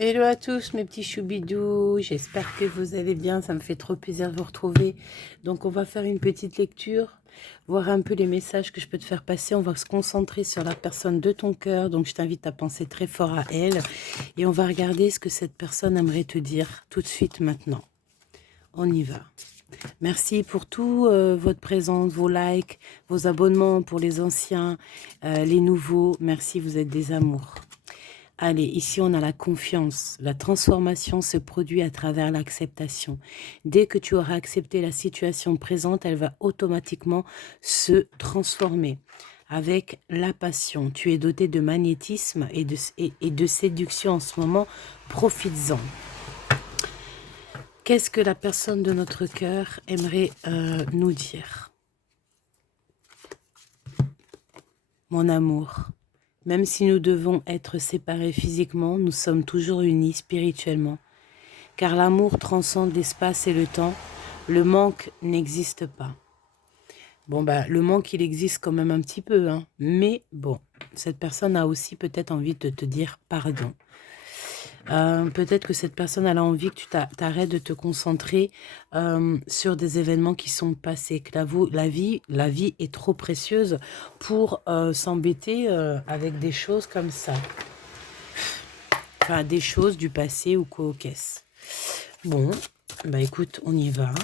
Hello à tous mes petits choubidous, j'espère que vous allez bien, ça me fait trop plaisir de vous retrouver. Donc on va faire une petite lecture, voir un peu les messages que je peux te faire passer, on va se concentrer sur la personne de ton cœur, donc je t'invite à penser très fort à elle et on va regarder ce que cette personne aimerait te dire tout de suite maintenant. On y va. Merci pour tout votre présence, vos likes, vos abonnements pour les anciens, les nouveaux, merci, vous êtes des amours. Allez, ici on a la confiance. La transformation se produit à travers l'acceptation. Dès que tu auras accepté la situation présente, elle va automatiquement se transformer. Avec la passion, tu es doté de magnétisme et de séduction en ce moment. Profites-en. Qu'est-ce que la personne de notre cœur aimerait nous dire? Mon amour. Même si nous devons être séparés physiquement, nous sommes toujours unis spirituellement. Car l'amour transcende l'espace et le temps, le manque n'existe pas. Bon, bah, le manque, il existe quand même un petit peu, hein. Mais bon, cette personne a aussi peut-être envie de te dire pardon. Peut-être que cette personne elle a envie que tu t'arrêtes de te concentrer sur des événements qui sont passés, que la vie est trop précieuse pour s'embêter avec des choses comme ça. Enfin, des choses du passé ou qu'est-ce. Bon, bah écoute, on y va.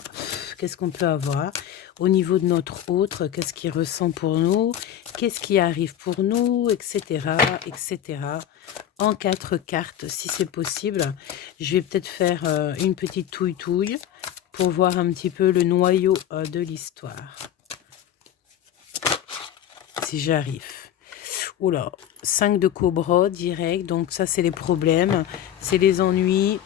Qu'est-ce qu'on peut avoir au niveau de notre autre? Qu'est-ce qu'il ressent pour nous? Qu'est-ce qui arrive pour nous? Etc. etc. En 4 cartes, si c'est possible. Je vais peut-être faire une petite touille-touille pour voir un petit peu le noyau de l'histoire. Si j'arrive. Oula, 5 de cobra direct. Donc ça, c'est les problèmes. C'est les ennuis.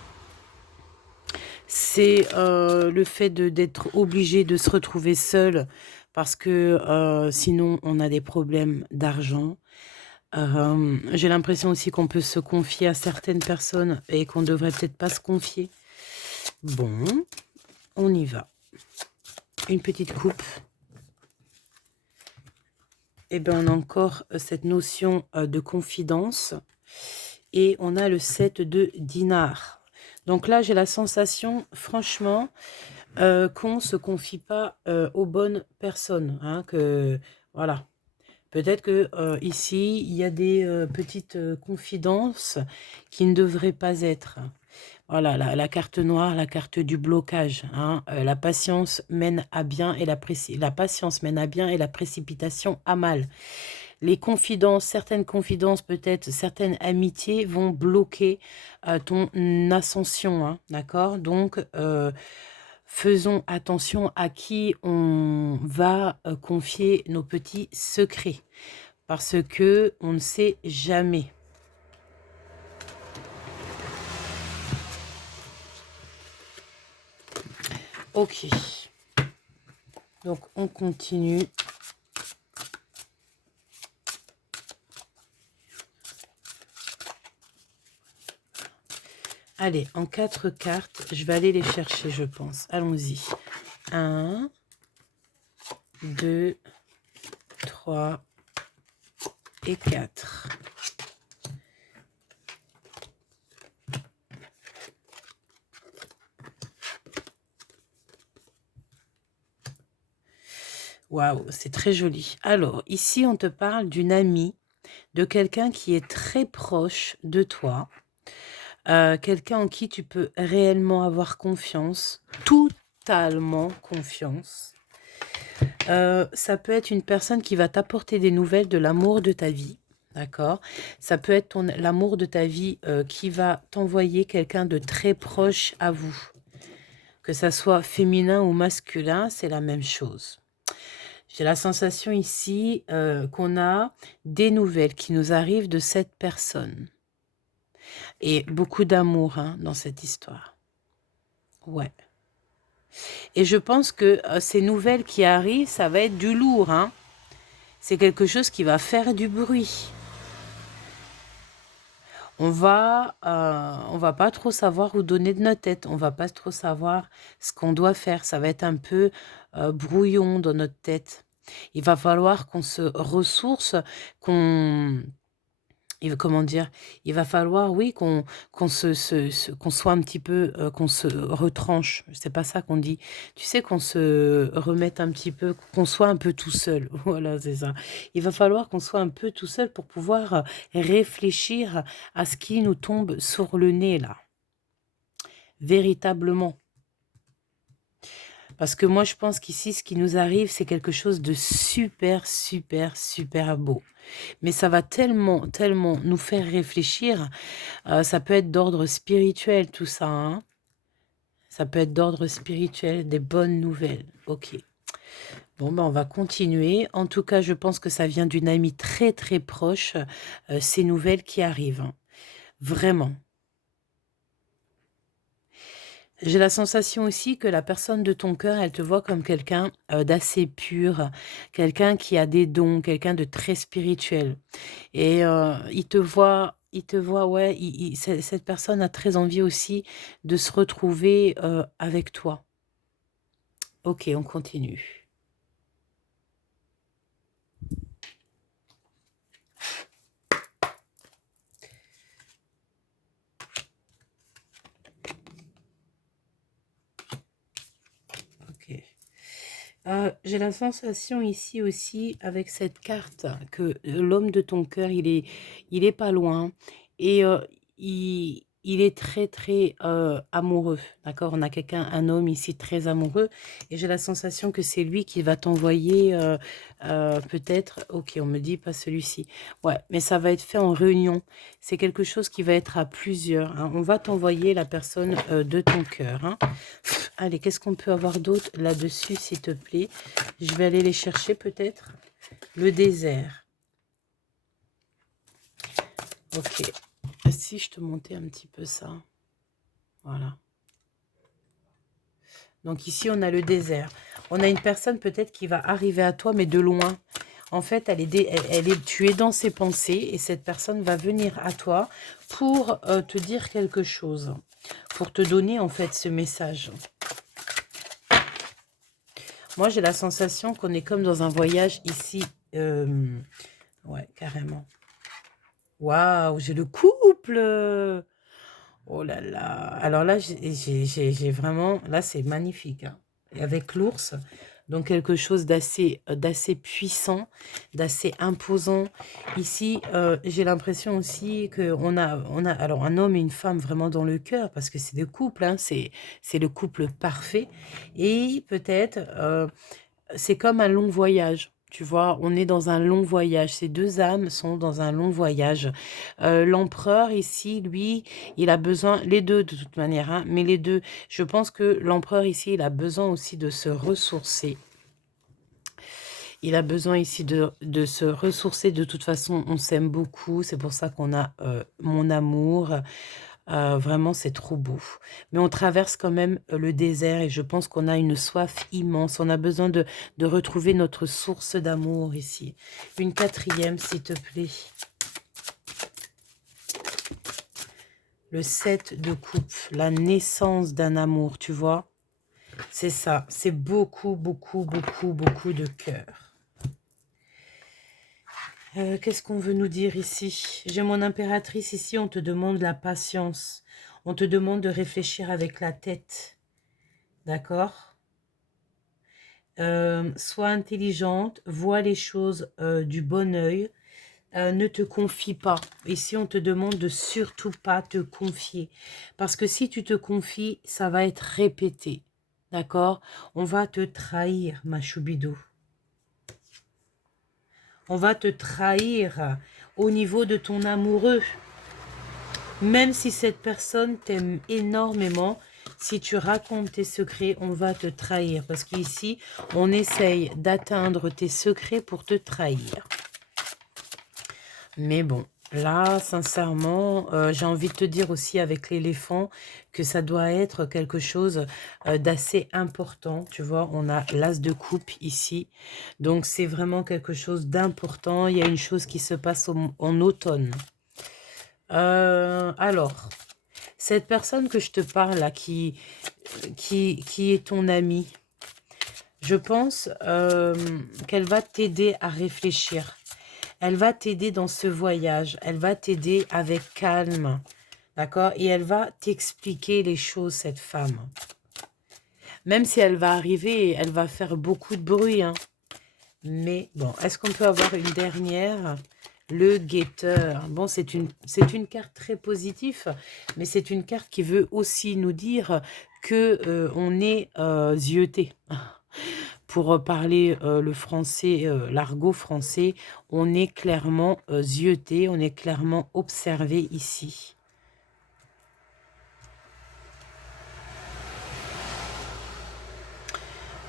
C'est le fait d'être obligé de se retrouver seul parce que sinon on a des problèmes d'argent. J'ai l'impression aussi qu'on peut se confier à certaines personnes et qu'on devrait peut-être pas se confier. Bon, on y va. Une petite coupe. Et bien on a encore cette notion de confidence. Et on a le 7 de dinar. Donc là, j'ai la sensation, franchement, qu'on ne se confie pas aux bonnes personnes. Hein, que, voilà. Peut-être que ici, il y a des petites confidences qui ne devraient pas être. Voilà, la carte noire, la carte du blocage. Hein, la patience mène à bien et la patience mène à bien et la précipitation à mal. Les confidences, certaines confidences, peut-être certaines amitiés vont bloquer ton ascension, hein, d'accord? Donc, faisons attention à qui on va confier nos petits secrets, parce que on ne sait jamais. Ok, donc on continue. Allez, en 4 cartes, je vais aller les chercher, je pense. Allons-y. 1, 2, 3 et 4. Waouh, c'est très joli. Alors, ici, on te parle d'une amie, de quelqu'un qui est très proche de toi, quelqu'un en qui tu peux réellement avoir confiance, totalement confiance. Ça peut être une personne qui va t'apporter des nouvelles de l'amour de ta vie, d'accord? Ça peut être l'amour de ta vie qui va t'envoyer quelqu'un de très proche à vous. Que ça soit féminin ou masculin, c'est la même chose. J'ai la sensation ici qu'on a des nouvelles qui nous arrivent de cette personne. Et beaucoup d'amour hein, dans cette histoire. Ouais. Et je pense que ces nouvelles qui arrivent, ça va être du lourd. Hein. C'est quelque chose qui va faire du bruit. On va pas trop savoir où donner de notre tête. On va pas trop savoir ce qu'on doit faire. Ça va être un peu brouillon dans notre tête. Il va falloir qu'on se ressource, qu'on comment dire? Il va falloir, oui, qu'on qu'on soit un petit peu, qu'on se retranche. C'est pas ça qu'on dit. Tu sais, qu'on se remette un petit peu, qu'on soit un peu tout seul. Voilà, c'est ça. Il va falloir qu'on soit un peu tout seul pour pouvoir, réfléchir à ce qui nous tombe sur le nez là, véritablement. Parce que moi, je pense qu'ici, ce qui nous arrive, c'est quelque chose de super, super, super beau. Mais ça va tellement, tellement nous faire réfléchir. Ça peut être d'ordre spirituel, tout ça, hein. Ça peut être d'ordre spirituel, des bonnes nouvelles. Ok. Bon, ben, on va continuer. En tout cas, je pense que ça vient d'une amie très, très proche, ces nouvelles qui arrivent, hein. Vraiment. J'ai la sensation aussi que la personne de ton cœur, elle te voit comme quelqu'un d'assez pur, quelqu'un qui a des dons, quelqu'un de très spirituel. Et il te voit, ouais, cette personne a très envie aussi de se retrouver avec toi. Ok, on continue. Ok. J'ai la sensation ici aussi avec cette carte que l'homme de ton cœur, il est pas loin et il est très très amoureux, d'accord? On a quelqu'un, un homme ici très amoureux et j'ai la sensation que c'est lui qui va t'envoyer peut-être, ok, on me dit pas celui-ci, ouais, mais ça va être fait en réunion. C'est quelque chose qui va être à plusieurs, hein. On va t'envoyer la personne de ton cœur, hein. Allez, qu'est-ce qu'on peut avoir d'autre là-dessus, s'il te plaît? Je vais aller les chercher peut-être. Le désert. Ok. Si je te montais un petit peu ça. Voilà. Donc ici, on a le désert. On a une personne peut-être qui va arriver à toi, mais de loin. En fait, tu es dans ses pensées et cette personne va venir à toi pour te dire quelque chose. Pour te donner en fait ce message. Moi, j'ai la sensation qu'on est comme dans un voyage ici. Ouais, carrément. Waouh, j'ai le couple. Oh là là. Alors là, j'ai vraiment... Là, c'est magnifique, hein. Et avec l'ours, donc quelque chose d'assez puissant, d'assez imposant. Ici, j'ai l'impression aussi on a alors un homme et une femme vraiment dans le cœur, parce que c'est le couple, hein, c'est le couple parfait. Et peut-être... c'est comme un long voyage. Tu vois, on est dans un long voyage. Ces deux âmes sont dans un long voyage. L'empereur ici, lui, il a besoin, les deux de toute manière, hein, mais les deux, je pense que l'empereur ici, il a besoin aussi de se ressourcer. Il a besoin ici de se ressourcer. De toute façon, on s'aime beaucoup. C'est pour ça qu'on a mon amour. Vraiment, c'est trop beau. Mais on traverse quand même le désert et je pense qu'on a une soif immense. On a besoin de retrouver notre source d'amour ici. Une quatrième, s'il te plaît. Le 7 de coupe, la naissance d'un amour, tu vois. C'est ça, c'est beaucoup, beaucoup, beaucoup, beaucoup de cœur. Qu'est-ce qu'on veut nous dire ici? J'ai mon impératrice ici, on te demande la patience. On te demande de réfléchir avec la tête. D'accord? Sois intelligente, vois les choses du bon œil, ne te confie pas. Ici, on te demande de surtout pas te confier. Parce que si tu te confies, ça va être répété. D'accord? On va te trahir, ma choubidou. On va te trahir au niveau de ton amoureux. Même si cette personne t'aime énormément, si tu racontes tes secrets, on va te trahir. Parce qu'ici, on essaye d'atteindre tes secrets pour te trahir. Mais bon, là, sincèrement, j'ai envie de te dire aussi avec l'éléphant que ça doit être quelque chose d'assez important. Tu vois, on a l'as de coupe ici. Donc, c'est vraiment quelque chose d'important. Il y a une chose qui se passe en automne. Alors, cette personne que je te parle là, qui est ton amie, je pense qu'elle va t'aider à réfléchir. Elle va t'aider dans ce voyage. Elle va t'aider avec calme. D'accord? Et elle va t'expliquer les choses, cette femme. Même si elle va arriver, elle va faire beaucoup de bruit. Hein. Mais bon, est-ce qu'on peut avoir une dernière? Le guetteur. Bon, c'est une carte très positive, mais c'est une carte qui veut aussi nous dire que on est zioté. Pour parler le français, l'argot français, on est clairement zioté, on est clairement observé ici.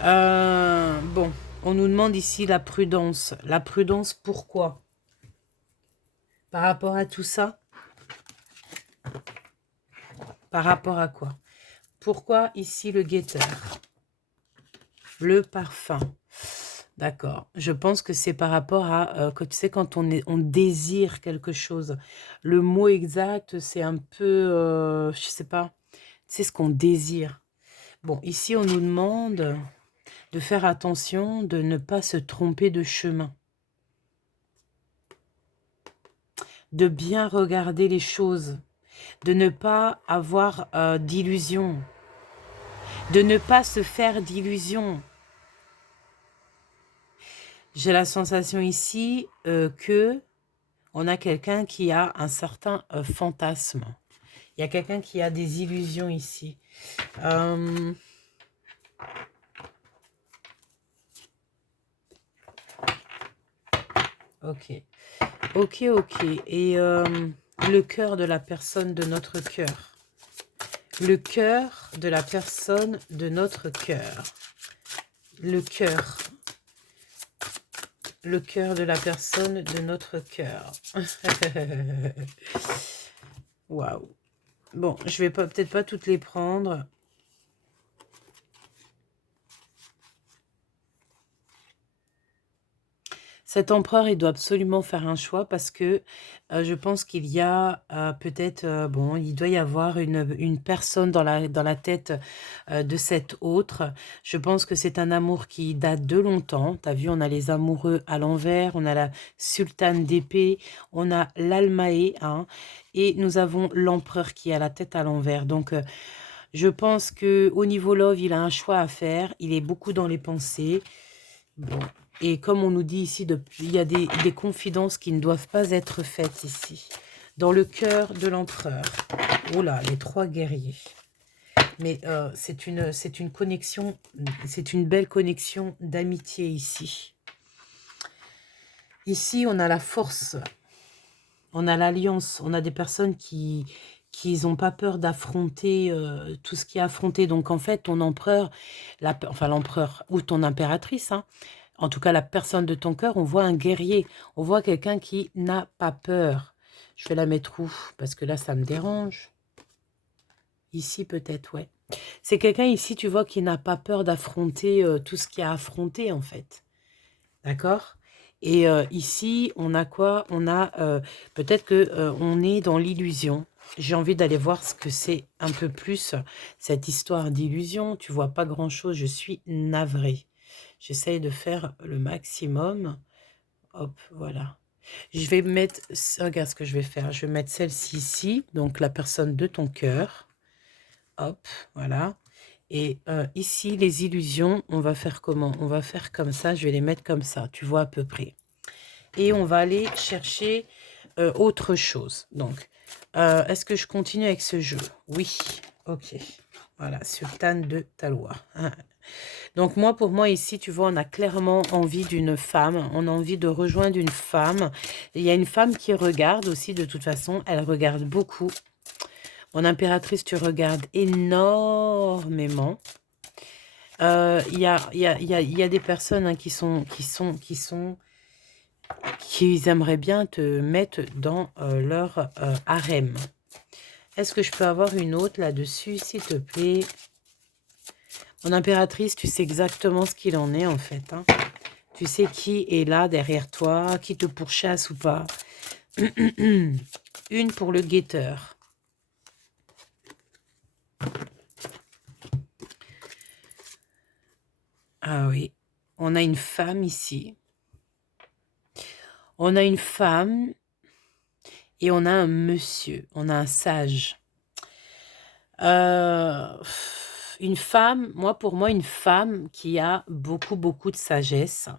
Bon, on nous demande ici la prudence. La prudence, pourquoi? Par rapport à tout ça? Par rapport à quoi? Pourquoi ici le guetteur? Le parfum. D'accord. Je pense que c'est par rapport à, que tu sais, quand on désire quelque chose. Le mot exact, c'est un peu, je sais pas, c'est ce qu'on désire. Bon, ici, on nous demande de faire attention, de ne pas se tromper de chemin. De bien regarder les choses. De ne pas avoir d'illusions. De ne pas se faire d'illusions. J'ai la sensation ici que on a quelqu'un qui a un certain fantasme. Il y a quelqu'un qui a des illusions ici. Ok. Ok, ok. Et le cœur de la personne de notre cœur. Le cœur de la personne de notre cœur. Le cœur. Le cœur de la personne de notre cœur. Waouh. Bon, je vais peut-être pas toutes les prendre. Cet empereur, il doit absolument faire un choix parce que je pense qu'il y a peut-être, bon, il doit y avoir une personne dans la tête de cet autre. Je pense que c'est un amour qui date de longtemps. Tu as vu, on a les amoureux à l'envers, on a la sultane d'épée, on a l'almaé, hein, et nous avons l'empereur qui a la tête à l'envers. Donc, je pense que au niveau love, il a un choix à faire. Il est beaucoup dans les pensées. Bon. Et comme on nous dit ici, il y a des confidences qui ne doivent pas être faites ici. Dans le cœur de l'empereur. Oh là, les 3 guerriers. Mais c'est une connexion, c'est une belle connexion d'amitié ici. Ici, on a la force. On a l'alliance. On a des personnes qui n'ont pas peur d'affronter tout ce qui est affronté. Donc, en fait, ton empereur, enfin l'empereur ou ton impératrice, hein, en tout cas, la personne de ton cœur, on voit un guerrier. On voit quelqu'un qui n'a pas peur. Je vais la mettre où? Parce que là, ça me dérange. Ici, peut-être, ouais. C'est quelqu'un ici, tu vois, qui n'a pas peur d'affronter tout ce qu'il y a à affronter, en fait. D'accord? Et ici, on a quoi? On a peut-être que on est dans l'illusion. J'ai envie d'aller voir ce que c'est un peu plus, cette histoire d'illusion. Tu vois pas grand-chose, je suis navrée. J'essaye de faire le maximum. Hop, voilà. Je vais mettre, regarde ce que je vais faire. Je vais mettre celle-ci ici, donc la personne de ton cœur. Hop, voilà. Et ici, les illusions, on va faire comment? On va faire comme ça, je vais les mettre comme ça, tu vois à peu près. Et on va aller chercher autre chose. Donc, est-ce que je continue avec ce jeu? Oui, ok. Voilà, Sultane de Talois. Donc moi, pour moi, ici, tu vois, on a clairement envie d'une femme. On a envie de rejoindre une femme. Il y a une femme qui regarde aussi, de toute façon. Elle regarde beaucoup. Mon impératrice, tu regardes énormément. Il y a des personnes hein, qui aimeraient bien te mettre dans leur harem. Est-ce que je peux avoir une autre là-dessus, s'il te plaît? Mon impératrice, tu sais exactement ce qu'il en est, en fait. Hein. Tu sais qui est là derrière toi, qui te pourchasse ou pas. Une pour le guetteur. Ah oui, on a une femme ici. On a une femme et on a un monsieur. On a un sage. Une femme, pour moi, une femme qui a beaucoup, beaucoup de sagesse.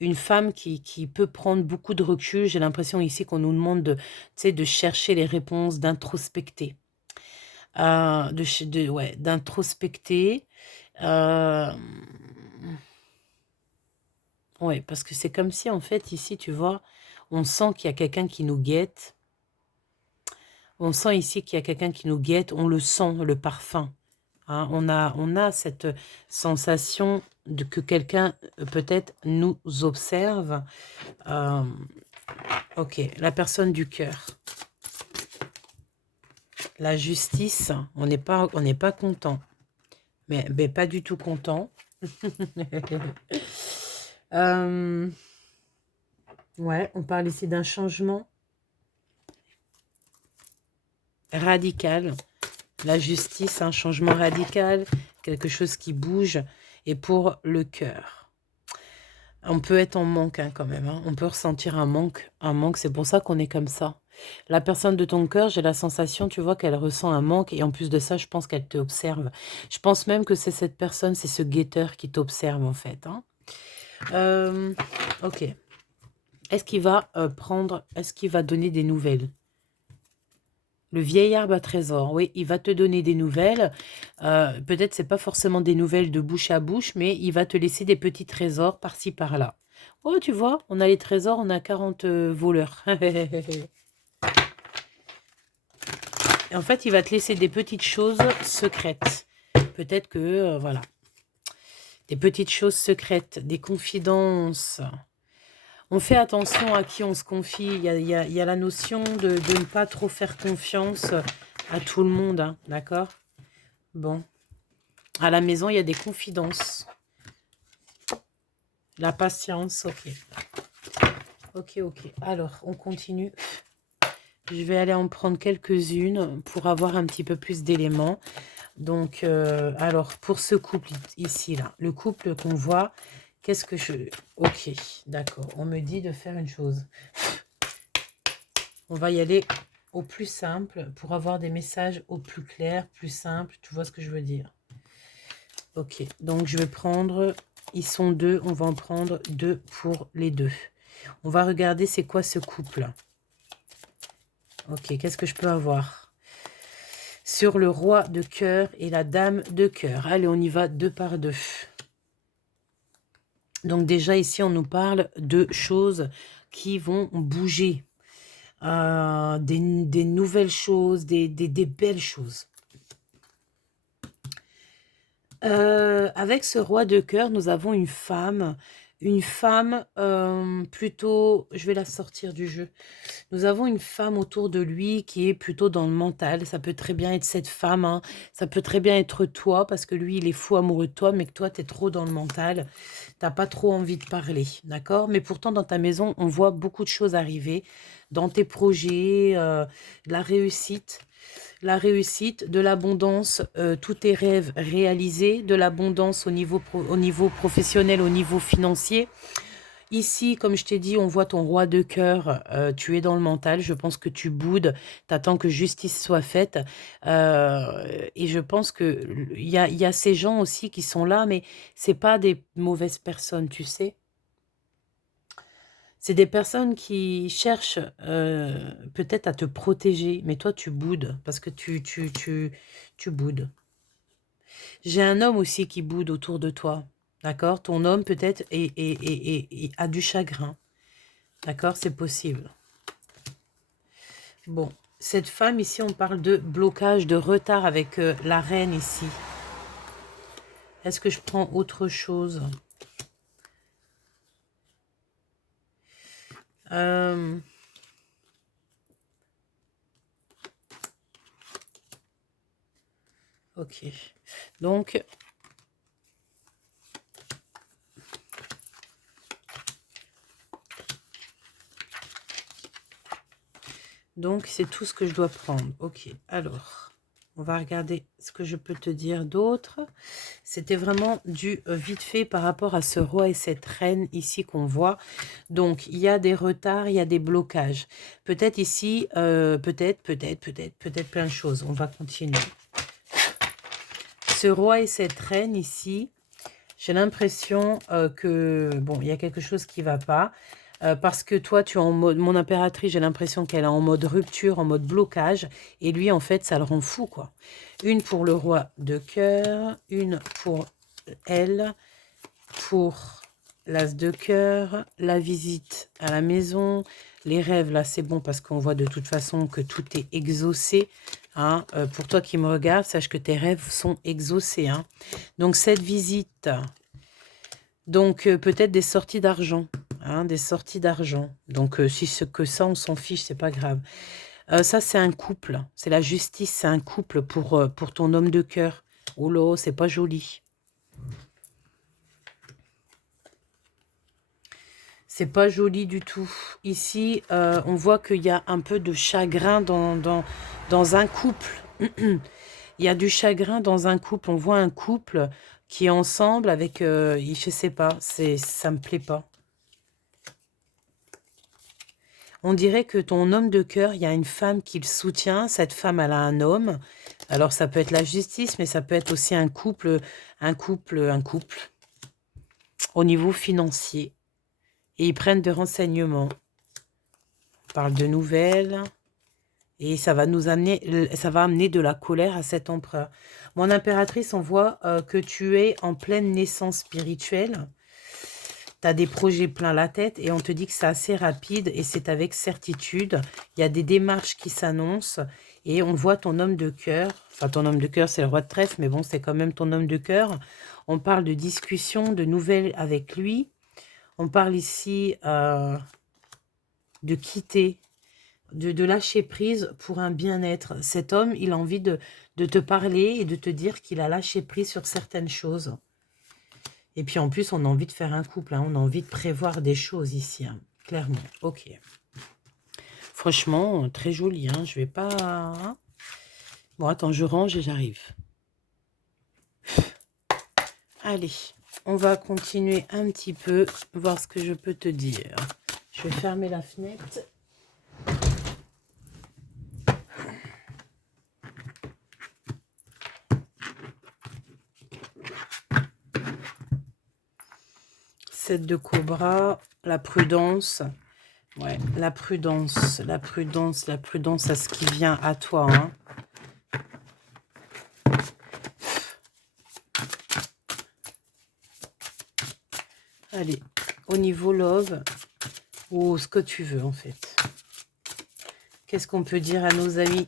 Une femme qui peut prendre beaucoup de recul. J'ai l'impression ici qu'on nous demande de, tu sais, de chercher les réponses, d'introspecter. Ouais, d'introspecter. Euh, ouais, parce que c'est comme si, en fait, ici, tu vois, on sent qu'il y a quelqu'un qui nous guette. On sent ici qu'il y a quelqu'un qui nous guette. On le sent, le parfum. Hein. On a cette sensation de que quelqu'un, peut-être, nous observe. Euh, ok, la personne du cœur. La justice, on n'est pas content. Mais pas du tout content. Ouais, on parle ici d'un changement radical. La justice, un changement radical, quelque chose qui bouge. Et pour le cœur, on peut être en manque hein, quand même. Hein. On peut ressentir un manque. Un manque, c'est pour ça qu'on est comme ça. La personne de ton cœur, j'ai la sensation, tu vois, qu'elle ressent un manque. Et en plus de ça, je pense qu'elle te observe. Je pense même que c'est cette personne, c'est ce guetteur qui t'observe en fait. Hein. Ok. Est-ce qu'il va est-ce qu'il va donner des nouvelles? Le vieil arbre à trésor, oui, il va te donner des nouvelles. Peut-être c'est pas forcément des nouvelles de bouche à bouche, mais il va te laisser des petits trésors par-ci par-là. Oh, tu vois, on a les trésors, on a 40 voleurs. Et en fait, il va te laisser des petites choses secrètes. Peut-être que, voilà, des petites choses secrètes, des confidences. On fait attention à qui on se confie. Il y a la notion de ne pas trop faire confiance à tout le monde, hein, d'accord? Bon. À la maison, il y a des confidences. La patience, ok. Ok, ok. Alors, on continue. Je vais aller en prendre quelques-unes pour avoir un petit peu plus d'éléments. Donc, alors, pour ce couple ici, là, le couple qu'on voit, qu'est-ce que je... Ok, d'accord. On me dit de faire une chose. On va y aller au plus simple pour avoir des messages au plus clair, plus simple. Tu vois ce que je veux dire? Ok, donc je vais prendre... Ils sont deux, on va en prendre deux pour les deux. On va regarder c'est quoi ce couple. Ok, qu'est-ce que je peux avoir? Sur le roi de cœur et la dame de cœur. Allez, on y va deux par deux. Donc déjà ici, on nous parle de choses qui vont bouger. Des nouvelles choses, des belles choses. Avec ce roi de cœur, nous avons une femme plutôt, je vais la sortir du jeu. Nous avons une femme autour de lui qui est plutôt dans le mental. Ça peut très bien être cette femme, hein. Ça peut très bien être toi, parce que lui, il est fou amoureux de toi, mais que toi, tu es trop dans le mental. T'as pas trop envie de parler, d'accord? Mais pourtant, dans ta maison, on voit beaucoup de choses arriver. Dans tes projets, la réussite. La réussite, de l'abondance, tous tes rêves réalisés, de l'abondance au niveau professionnel, au niveau financier. Ici, comme je t'ai dit, on voit ton roi de cœur, tu es dans le mental, je pense que tu boudes, tu attends que justice soit faite. Et je pense il y a ces gens aussi qui sont là, mais c'est pas des mauvaises personnes, tu sais. C'est des personnes qui cherchent peut-être à te protéger, mais toi tu boudes parce que tu boudes. J'ai un homme aussi qui boude autour de toi, d'accord? Ton homme peut-être a du chagrin, d'accord? C'est possible. Bon, cette femme ici, on parle de blocage, de retard avec la reine ici. Est-ce que je prends autre chose? Ok. Donc, c'est tout ce que je dois prendre. Ok, alors, On va regarder ce que je peux te dire d'autre. C'était vraiment du vite fait par rapport à ce roi et cette reine ici qu'on voit. Donc, il y a des retards, il y a des blocages. Peut-être ici, peut-être plein de choses. On va continuer. Ce roi et cette reine ici, j'ai l'impression que, bon, il y a quelque chose qui ne va pas. Parce que toi, tu es en mode, mon impératrice, j'ai l'impression qu'elle est en mode rupture, en mode blocage. Et lui, en fait, ça le rend fou, quoi. Une pour le roi de cœur, une pour elle, pour l'as de cœur, la visite à la maison, les rêves, là, c'est bon parce qu'on voit de toute façon que tout est exaucé. Hein. Pour toi qui me regardes, sache que tes rêves sont exaucés. Hein. Donc, cette visite, donc peut-être des sorties d'argent. Hein, des sorties d'argent. Donc, si c'est que ça, on s'en fiche, c'est pas grave. Ça, c'est un couple. C'est la justice, c'est un couple pour ton homme de cœur. Oh là, c'est pas joli. C'est pas joli du tout. Ici, on voit qu'il y a un peu de chagrin dans un couple. Il y a du chagrin dans un couple. On voit un couple qui est ensemble avec... je sais pas, ça me plaît pas. On dirait que ton homme de cœur, il y a une femme qui le soutient. Cette femme, elle a un homme. Alors, ça peut être la justice, mais ça peut être aussi un couple au niveau financier. Et ils prennent des renseignements. On parle de nouvelles. Et ça va nous amener, ça va amener de la colère à cet empereur. Mon impératrice, on voit que tu es en pleine naissance spirituelle. Tu as des projets plein la tête et on te dit que c'est assez rapide et c'est avec certitude. Il y a des démarches qui s'annoncent et on voit ton homme de cœur. Enfin, ton homme de cœur, c'est le roi de trèfle, mais bon, c'est quand même ton homme de cœur. On parle de discussion, de nouvelles avec lui. On parle ici de quitter, de lâcher prise pour un bien-être. Cet homme, il a envie de te parler et de te dire qu'il a lâché prise sur certaines choses. Et puis en plus, on a envie de faire un couple. Hein. On a envie de prévoir des choses ici. Hein. Clairement. Ok. Franchement, très joli. Hein. Je vais pas... Hein. Bon, attends, je range et j'arrive. Allez, on va continuer un petit peu, voir ce que je peux te dire. Je vais fermer la fenêtre. De cobra, la prudence, ouais, la prudence à ce qui vient à toi. Hein. Allez, au niveau love, ou ce que tu veux en fait. Qu'est-ce qu'on peut dire à nos amis?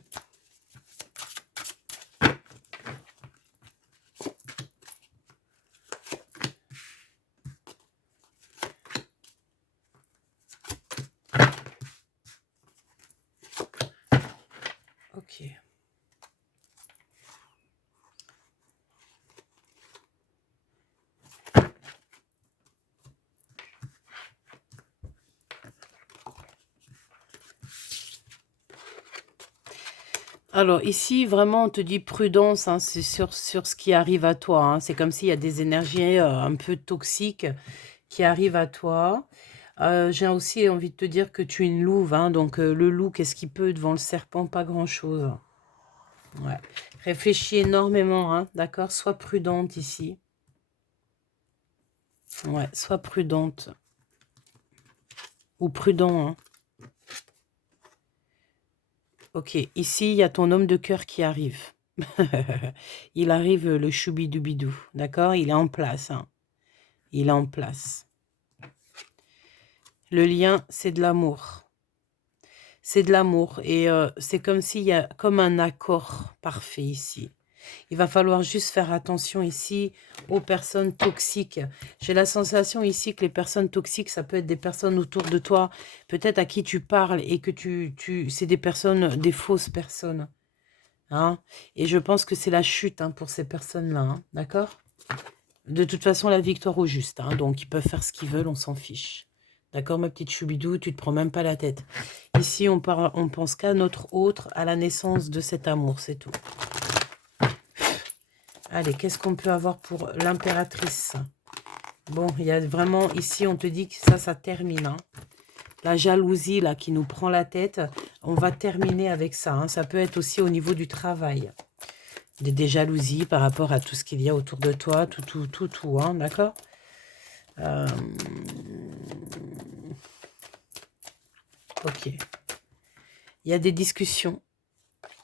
Ok. Alors ici, vraiment, on te dit prudence, hein, c'est sur ce qui arrive à toi. Hein. C'est comme s'il y a des énergies un peu toxiques qui arrivent à toi. J'ai aussi envie de te dire que tu es une louve. Hein, donc le loup, qu'est-ce qu'il peut devant le serpent? Pas grand-chose. Ouais. Réfléchis énormément, hein, d'accord? Sois prudente ici. Ouais, sois prudente. Ou prudent, hein. Ok, ici, il y a ton homme de cœur qui arrive. Il arrive, le choubidoubidou, d'accord? Il est en place, hein. Il est en place. Le lien, c'est de l'amour. C'est de l'amour. Et c'est comme s'il y a comme un accord parfait ici. Il va falloir juste faire attention ici aux personnes toxiques. J'ai la sensation ici que les personnes toxiques, ça peut être des personnes autour de toi, peut-être à qui tu parles et que c'est des personnes, des fausses personnes. Hein. Et je pense que c'est la chute hein, pour ces personnes-là. Hein. D'accord? De toute façon, la victoire au juste. Hein. Donc, ils peuvent faire ce qu'ils veulent, on s'en fiche. D'accord, ma petite choubidou, tu te prends même pas la tête. Ici, on pense qu'à notre autre, à la naissance de cet amour, c'est tout. Allez, qu'est-ce qu'on peut avoir pour l'impératrice? Bon, il y a vraiment, ici, on te dit que ça termine. Hein. La jalousie, là, qui nous prend la tête, on va terminer avec ça. Hein. Ça peut être aussi au niveau du travail. Des jalousies par rapport à tout ce qu'il y a autour de toi, tout, hein, d'accord? Ok. Il y a des discussions.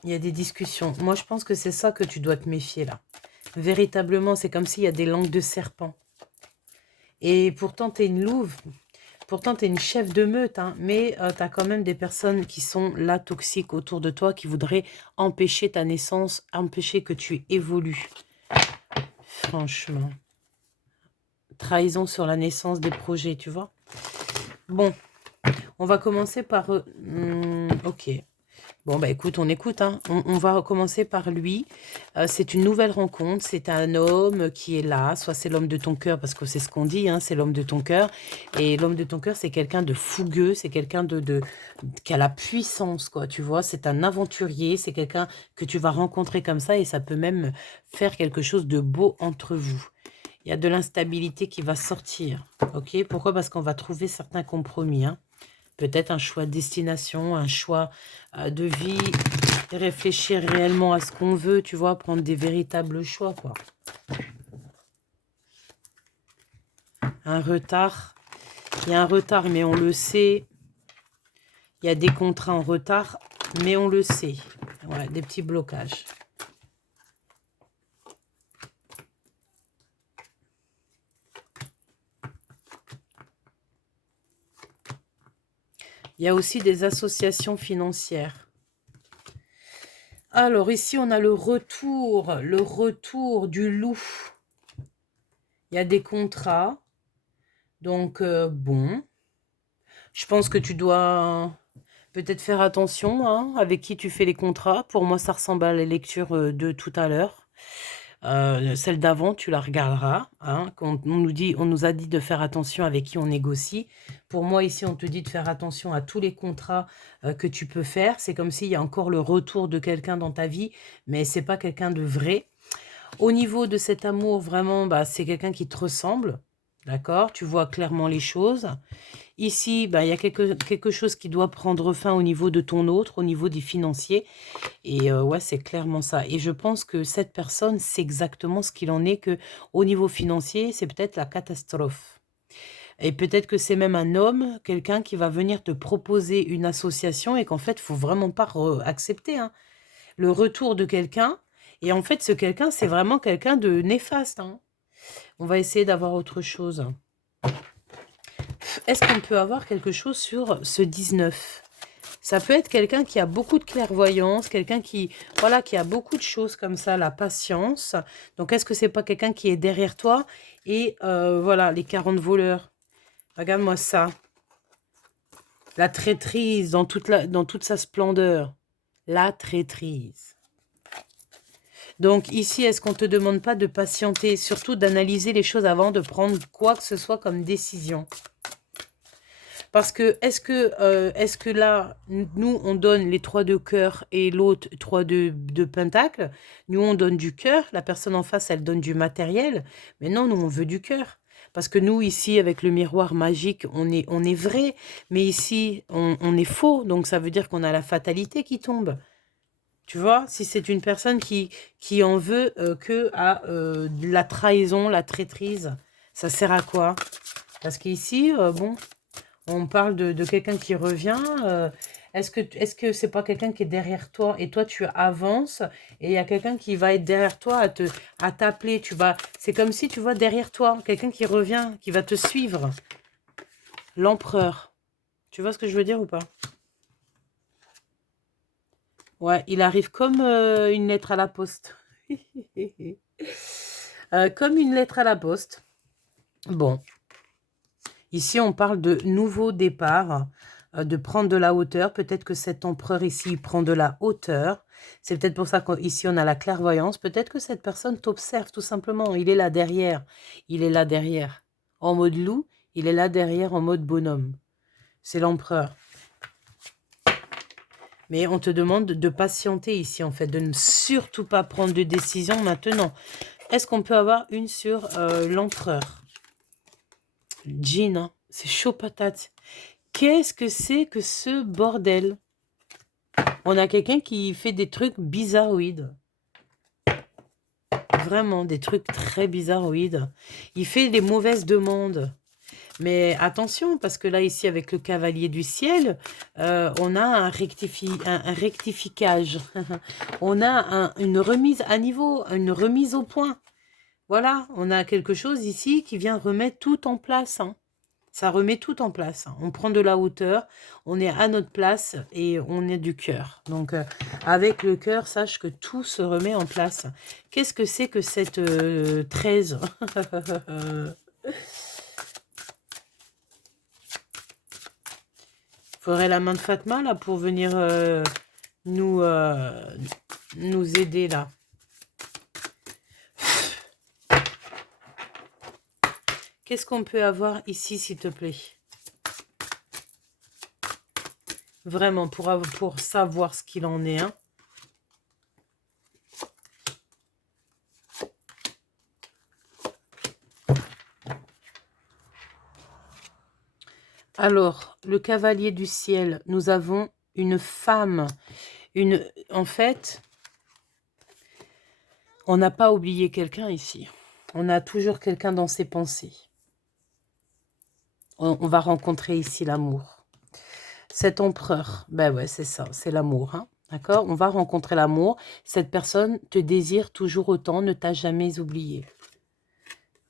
Il y a des discussions. Moi, je pense que c'est ça que tu dois te méfier, là. Véritablement, c'est comme s'il y a des langues de serpent. Et pourtant, tu es une louve. Pourtant, tu es une chef de meute, hein, mais tu as quand même des personnes qui sont là, toxiques autour de toi, qui voudraient empêcher ta naissance, empêcher que tu évolues. Franchement. Trahison sur la naissance des projets, tu vois. Bon, on va commencer par... ok. Bon, bah écoute, on écoute. Hein. On va commencer par lui. C'est une nouvelle rencontre. C'est un homme qui est là. Soit c'est l'homme de ton cœur, parce que c'est ce qu'on dit, hein, c'est l'homme de ton cœur. Et l'homme de ton cœur, c'est quelqu'un de fougueux. C'est quelqu'un qui a la puissance, quoi. Tu vois, c'est un aventurier. C'est quelqu'un que tu vas rencontrer comme ça. Et ça peut même faire quelque chose de beau entre vous. Il y a de l'instabilité qui va sortir. Ok? Pourquoi? Parce qu'on va trouver certains compromis. Hein. Peut-être un choix de destination, un choix de vie, réfléchir réellement à ce qu'on veut, tu vois, prendre des véritables choix, quoi. Un retard. Il y a un retard, mais on le sait. Il y a des contrats en retard, mais on le sait. Ouais, des petits blocages. Il y a aussi des associations financières. Alors, ici, on a le retour du loup. Il y a des contrats. Donc, bon. Je pense que tu dois peut-être faire attention hein, avec qui tu fais les contrats. Pour moi, ça ressemble à la lecture de tout à l'heure. Celle d'avant, tu la regarderas. Hein, quand on nous a dit de faire attention avec qui on négocie. Pour moi, ici, on te dit de faire attention à tous les contrats que tu peux faire. C'est comme s'il y a encore le retour de quelqu'un dans ta vie, mais c'est pas quelqu'un de vrai. Au niveau de cet amour, vraiment, bah, c'est quelqu'un qui te ressemble. D'accord? Tu vois clairement les choses. Ici, bah, il y a quelque chose qui doit prendre fin au niveau de ton autre, au niveau des financiers. Et ouais, c'est clairement ça. Et je pense que cette personne sait exactement ce qu'il en est, que au niveau financier, c'est peut-être la catastrophe. Et peut-être que c'est même un homme, quelqu'un qui va venir te proposer une association et qu'en fait, il faut vraiment pas accepter hein, le retour de quelqu'un. Et en fait, ce quelqu'un, c'est vraiment quelqu'un de néfaste. Hein. On va essayer d'avoir autre chose. Est-ce qu'on peut avoir quelque chose sur ce 19 ? Ça peut être quelqu'un qui a beaucoup de clairvoyance, quelqu'un qui, voilà, qui a beaucoup de choses comme ça, la patience. Donc, est-ce que c'est pas quelqu'un qui est derrière toi? Et voilà, les 40 voleurs. Regarde-moi ça. La traîtrise dans toute sa splendeur. La traîtrise. Donc ici, est-ce qu'on ne te demande pas de patienter, surtout d'analyser les choses avant de prendre quoi que ce soit comme décision? Parce que, est-ce que là, nous, on donne les 3 de cœur et l'autre 3 de pentacle. Nous, on donne du cœur. La personne en face, elle donne du matériel. Mais non, nous, on veut du cœur. Parce que nous, ici, avec le miroir magique, on est vrai. Mais ici, on est faux. Donc, ça veut dire qu'on a la fatalité qui tombe. Tu vois, si c'est une personne qui en veut que à la trahison, la traîtrise, ça sert à quoi? Parce qu'ici, bon... On parle de quelqu'un qui revient. Est-ce que c'est pas quelqu'un qui est derrière toi et toi tu avances et il y a quelqu'un qui va être derrière toi à t'appeler. C'est comme si tu vois derrière toi quelqu'un qui revient, qui va te suivre. L'empereur. Tu vois ce que je veux dire ou pas? Ouais, il arrive comme une lettre à la poste. Comme une lettre à la poste. Bon. Ici, on parle de nouveau départ, de prendre de la hauteur. Peut-être que cet empereur ici prend de la hauteur. C'est peut-être pour ça qu'ici, on a la clairvoyance. Peut-être que cette personne t'observe tout simplement. Il est là derrière. Il est là derrière. En mode loup, il est là derrière en mode bonhomme. C'est l'empereur. Mais on te demande de patienter ici, en fait, de ne surtout pas prendre de décision maintenant. Est-ce qu'on peut avoir une sur l'empereur? Jean, hein, c'est chaud patate. Qu'est-ce que c'est que ce bordel? On a quelqu'un qui fait des trucs bizarroïdes. Vraiment, des trucs très bizarroïdes. Il fait des mauvaises demandes. Mais attention, parce que là, ici, avec le cavalier du ciel, on a un rectificage. On a une remise à niveau, une remise au point. Voilà, on a quelque chose ici qui vient remettre tout en place. Hein. Ça remet tout en place. Hein. On prend de la hauteur, on est à notre place et on est du cœur. Donc, avec le cœur, sache que tout se remet en place. Qu'est-ce que c'est que cette 13? Faudrait la main de Fatma, là, pour venir nous aider, là. Qu'est-ce qu'on peut avoir ici, s'il te plaît? Vraiment, pour savoir ce qu'il en est, hein. Alors, le cavalier du ciel, nous avons une femme. En fait, on n'a pas oublié quelqu'un ici. On a toujours quelqu'un dans ses pensées. On va rencontrer ici l'amour. Cet empereur, ben ouais, c'est ça, c'est l'amour. Hein. D'accord? On va rencontrer l'amour. Cette personne te désire toujours autant, ne t'a jamais oublié.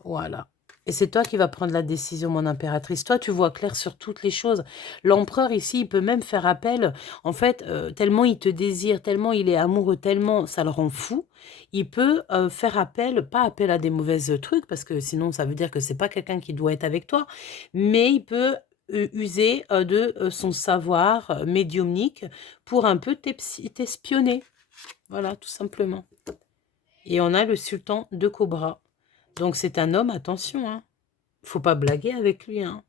Voilà. Et c'est toi qui vas prendre la décision, mon impératrice. Toi, tu vois clair sur toutes les choses. L'empereur, ici, il peut même faire appel. En fait, tellement il te désire, tellement il est amoureux, tellement ça le rend fou. Il peut faire appel, pas appel à des mauvaises trucs, parce que sinon, ça veut dire que c'est pas quelqu'un qui doit être avec toi. Mais il peut user de son savoir médiumnique pour un peu t'espionner. Voilà, tout simplement. Et on a le sultan de Cobra. Donc c'est un homme, attention, hein. Faut pas blaguer avec lui, hein.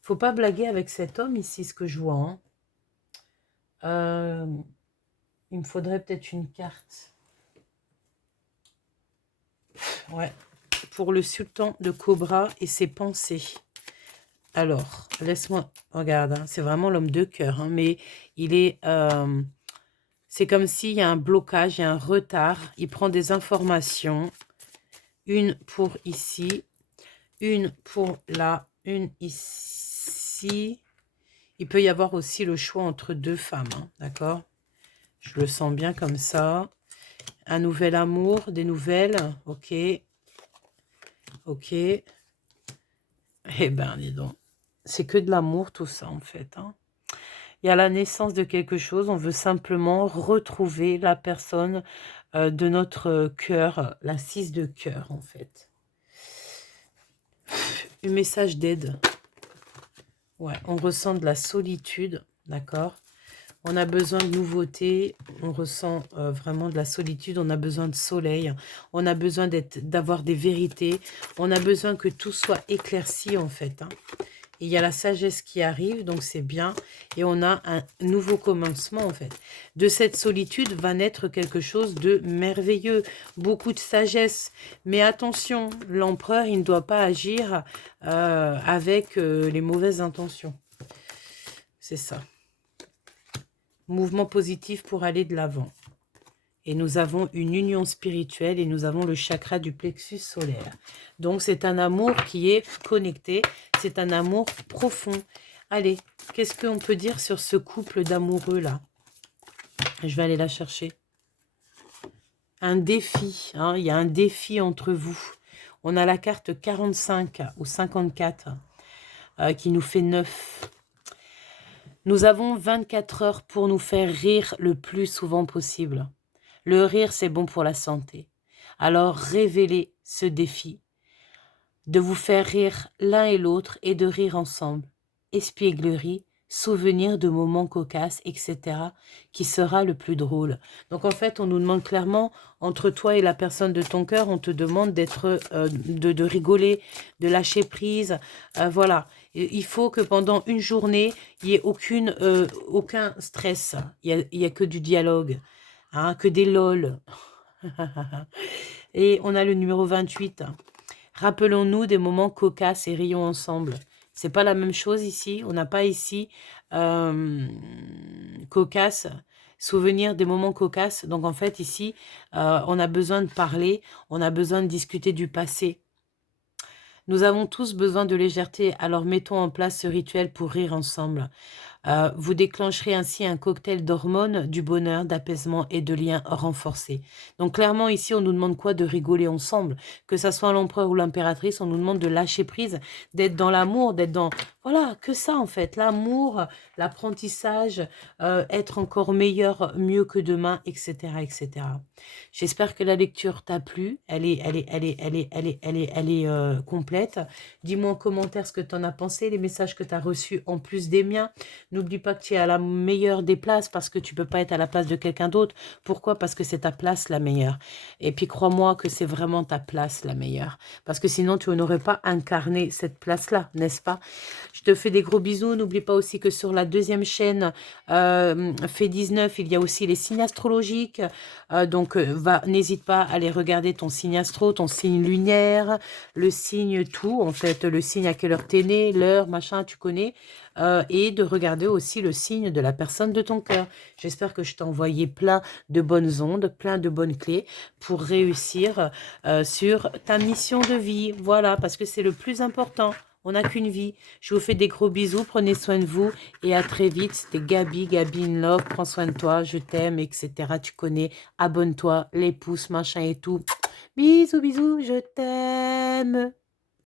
Faut pas blaguer avec cet homme ici, ce que je vois, hein. Il me faudrait peut-être une carte. Ouais. Pour le sultan de Cobra et ses pensées. Alors, laisse-moi... Regarde, hein, c'est vraiment l'homme de cœur, hein, mais il est... c'est comme s'il y a un blocage, il y a un retard. Il prend des informations. Une pour ici, une pour là, une ici. Il peut y avoir aussi le choix entre deux femmes, hein, d'accord? Je le sens bien comme ça. Un nouvel amour, des nouvelles, ok. Ok. Eh ben, dis donc. C'est que de l'amour, tout ça, en fait. Hein. Il y a la naissance de quelque chose. On veut simplement retrouver la personne de notre cœur, la 6 de cœur, en fait. Un message d'aide. Ouais, on ressent de la solitude, d'accord? On a besoin de nouveautés, on ressent vraiment de la solitude, on a besoin de soleil, on a besoin d'avoir des vérités, on a besoin que tout soit éclairci en fait. Hein. Et il y a la sagesse qui arrive, donc c'est bien. Et on a un nouveau commencement en fait. De cette solitude va naître quelque chose de merveilleux, beaucoup de sagesse. Mais attention, l'empereur, il ne doit pas agir avec les mauvaises intentions. C'est ça. Mouvement positif pour aller de l'avant. Et nous avons une union spirituelle et nous avons le chakra du plexus solaire. Donc, c'est un amour qui est connecté. C'est un amour profond. Allez, qu'est-ce qu'on peut dire sur ce couple d'amoureux-là? Je vais aller la chercher. Un défi. Hein, il y a un défi entre vous. On a la carte 45 ou 54 qui nous fait 9. Nous avons 24 heures pour nous faire rire le plus souvent possible. Le rire, c'est bon pour la santé. Alors, révélez ce défi de vous faire rire l'un et l'autre et de rire ensemble. Espièglerie, souvenir de moments cocasses, etc. Qui sera le plus drôle. Donc, en fait, on nous demande clairement, entre toi et la personne de ton cœur, on te demande d'être, de rigoler, de lâcher prise. Voilà. Il faut que pendant une journée, il n'y ait aucun stress. Il y a que du dialogue. Hein, que des lol. Et on a le numéro 28. Rappelons-nous des moments cocasses et rions ensemble. C'est pas la même chose ici. On n'a pas ici cocasse, souvenir des moments cocasses. Donc en fait ici, on a besoin de parler, on a besoin de discuter du passé. Nous avons tous besoin de légèreté, alors mettons en place ce rituel pour rire ensemble. Vous déclencherez ainsi un cocktail d'hormones, du bonheur, d'apaisement et de liens renforcés. Donc clairement ici, on nous demande quoi? De rigoler ensemble. Que ça soit l'empereur ou l'impératrice, on nous demande de lâcher prise, d'être dans l'amour, d'être dans... Voilà, que ça en fait. L'amour, l'apprentissage, être encore meilleur, mieux que demain, etc. etc. J'espère que la lecture t'a plu. Elle est complète. Dis-moi en commentaire ce que tu en as pensé, les messages que tu as reçus en plus des miens. N'oublie pas que tu es à la meilleure des places parce que tu peux pas être à la place de quelqu'un d'autre. Pourquoi? Parce que c'est ta place la meilleure. Et puis crois-moi que c'est vraiment ta place la meilleure. Parce que sinon tu n'aurais pas incarné cette place-là, n'est-ce pas? Je te fais des gros bisous. N'oublie pas aussi que sur la deuxième chaîne, Fait 19, il y a aussi les signes astrologiques. Donc n'hésite pas à aller regarder ton signe astro, ton signe lunaire, le signe tout, en fait, le signe à quelle heure t'es né, l'heure, machin, tu connais. Et de regarder aussi le signe de la personne de ton cœur. J'espère que je t'ai envoyé plein de bonnes ondes, plein de bonnes clés pour réussir sur ta mission de vie. Voilà, parce que c'est le plus important. On n'a qu'une vie. Je vous fais des gros bisous. Prenez soin de vous. Et à très vite. C'était Gabi, Gabi in Love. Prends soin de toi. Je t'aime, etc. Tu connais. Abonne-toi. Les pouces, machin et tout. Bisous, bisous. Je t'aime.